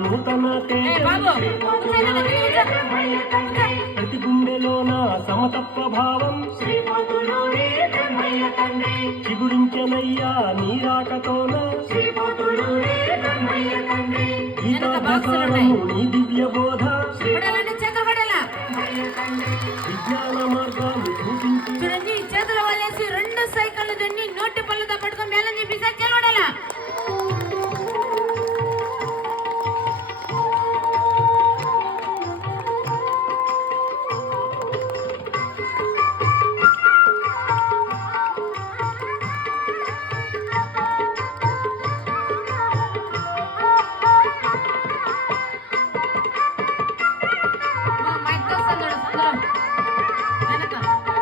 నూతన ప్రతి గుండెలోన సమతత్వ భావం చిగురించనయ్యా నీరాకతోన గీతా ప్రసారము నీ దివ్య బోధ విజ్ఞాన మార్గాన్ని చూపించ